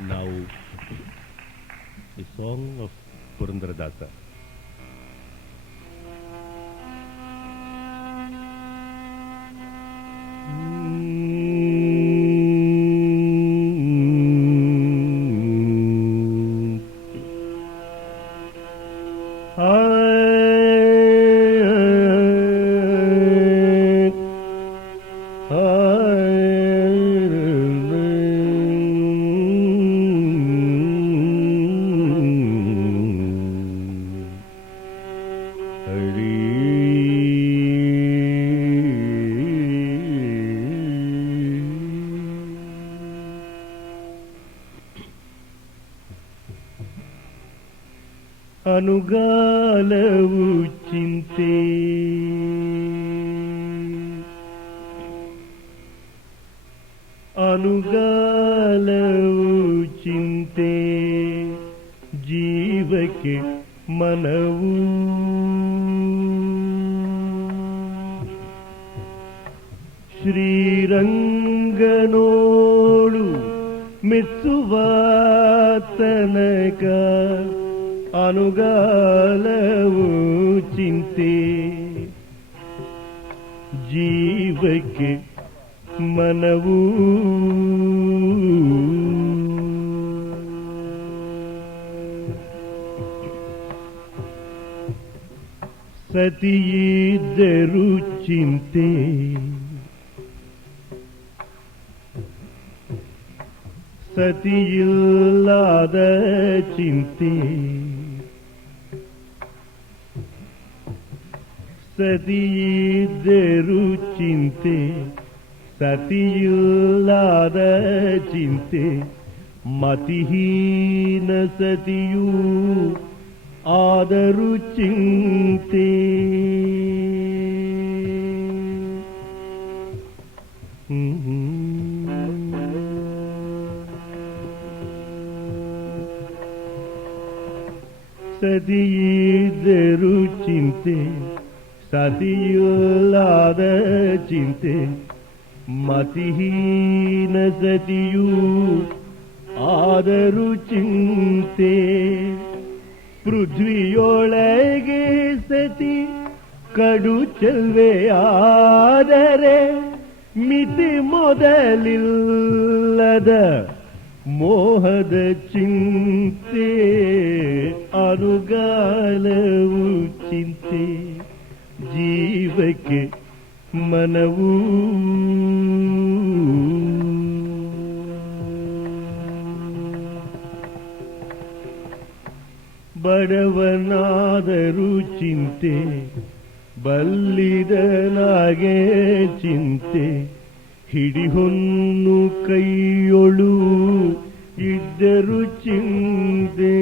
Now, the song of Purandaradasa. ಅನುಗಾಲವು ಚಿಂತೆ ಅನುಗಾಲವು ಚಿಂತೆ ಜೀವಕ್ಕೆ ಮನವು ಶ್ರೀರಂಗನೋಳು ಮೆಚ್ಚುವ ತನಕ ಅನುಗಾಲವು ಚಿಂತೆ ಜೀವಕ್ಕೆ ಮನವು ಸತಿಯಿದ್ದರೂ ಚಿಂತೆ ಸತಿಯಿಲ್ಲದ ಚಿಂತೆ ಸತಿಯಿದ್ದರೂ ಚಿಂತೆ ಸತಿಯಿಲ್ಲದ ಚಿಂತೆ ಮತಿಹೀನ ಸತಿಯೂ ಆದರೂ ಚಿಂತೆ ಸತಿಯಿದ್ದರೂ ಚಿಂತೆ ಸತಿಯಿಲ್ಲದ ಚಿಂತೆ ಮತಿಹೀನ ಸತಿಯೂ ಆದರೂ ಚಿಂತೆ ಪೃಥ್ವಿಯೊಳಗೆ ಸತಿ ಕಡು ಚೆಲ್ವೆಯಾದರೆ ಮಿತಿ ಮೊದಲಿಲ್ಲದ ಮೋಹದ ಚಿಂತೆ ಅನುಗಾಲವು ಚಿಂತೆ ಜೀವಕ್ಕೆ ಮನವು ಬಡವನಾದರೂ ಚಿಂತೆ ಬಲ್ಲಿದನಾಗೆ ಚಿಂತೆ ಹಿಡಿಹೊನ್ನು ಕೈಯೊಳು ಇದ್ದರೂ ಚಿಂತೆ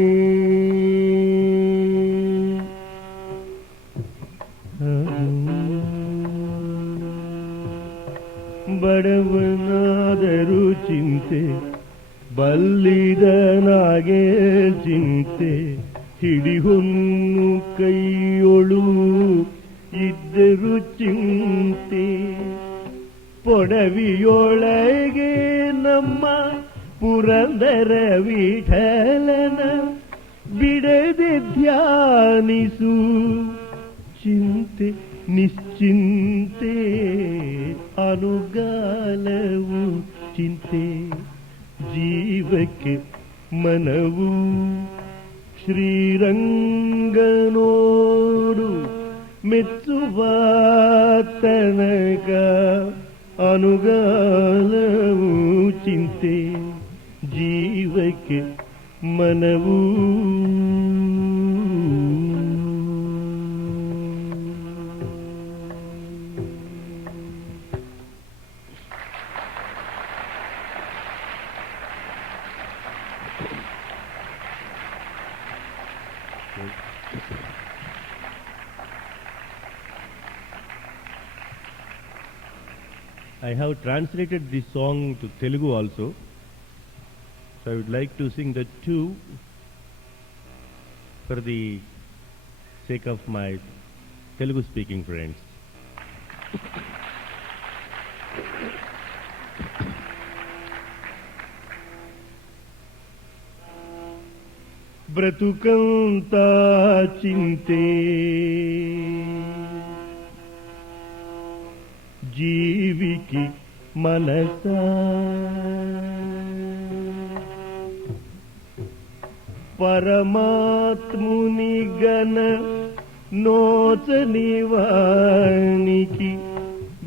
ಬಡವನಾದರೂ ಚಿಂತೆ ಬಲ್ಲಿದನಾಗೆ ಚಿಂತೆ ಹಿಡಿಹೊನ್ನು ಕೈಯೊಳು ಇದ್ದರೂ ಚಿಂತೆ ಪೊಡವಿಯೊಳಗೆ ನಮ್ಮ ಪುರಂದರ ವಿಠಲನ ಬಿಡದೆ ಧ್ಯಾನಿಸು ಚಿಂತೆ ನಿಶ್ಚಿಂತೆ ಅನುಗಾಲವು ಚಿಂತೆ ಜೀವಕ್ಕೆ ಮನವು ಶ್ರೀರಂಗನೋಡು ಮೆಚ್ಚುವ ತನಕ ಅನುಗಾಲವು ಚಿಂತೆ ಜೀವಕ್ಕೆ ಮನವು I have translated this song to Telugu also. So I would like to sing the two for the sake of my Telugu speaking friends. బ్రతుకంతా చింతే జీవికి మనసా పరమాత్ముని గన నోచని వానికి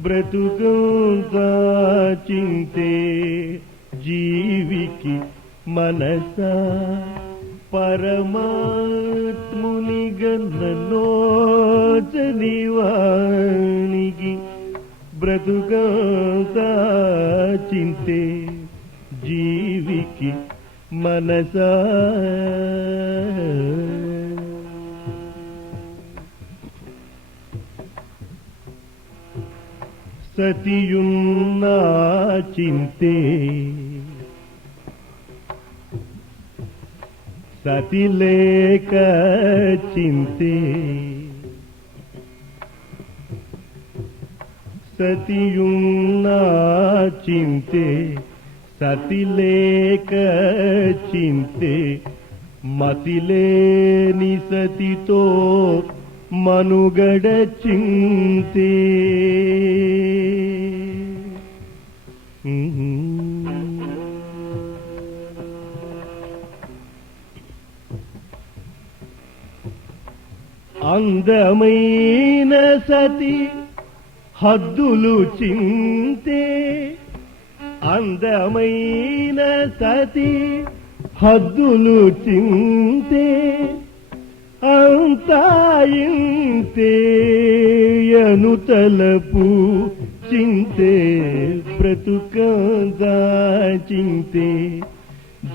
బ్రతుకంతా చింతే జీవికి మనసా పరమాత్ముని గన నోచని వానికి బ్రతుకంతా చింతే జీవికి మనసా సతియున్నా చింతే సతి లేక చింతే సతియున్నా చింతే సతి లేక చింతే మతిలేని సతితో మనుగడ చింతే అందమైన సతి హద్దులు చింతే అందమైన సతి హద్దులు చింతే అంతా ఇంతే అను తలపు చింతే బ్రతుకంతా చింతే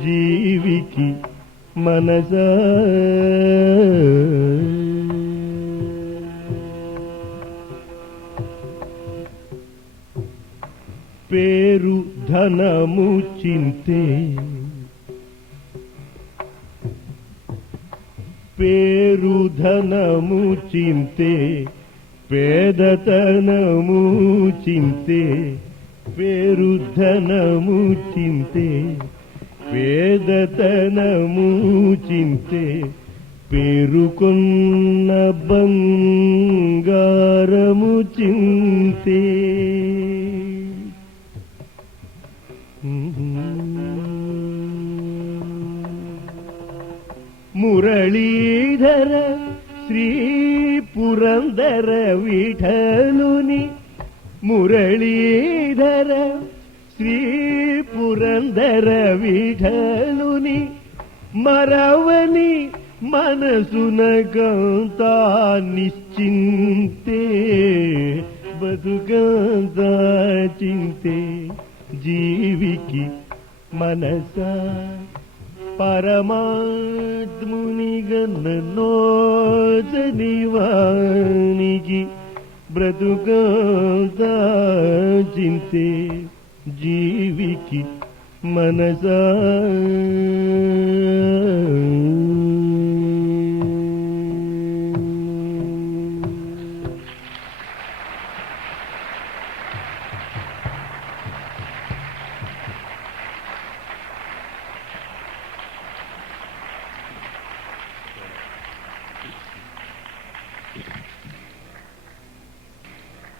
జీవికి మనసా పేరు ధనము చింతే పేరు ధనము చింతే పేదతనము చింతే పేరు ధనము చింతే పేదతనము చింతే పేరుకొన్న బంగారము చింతే మురళీధర శ్రీ పురందర విఠలుని మురళీధర శ్రీ పురందర విఠలుని మరవని మనసునకంతా నిశ్చింతే బతుకంతా చింతే జీవికి మనసా పరమాత్ముని గన నోచని వానికి బ్రతుకంతా చింతే జీవికి మనసా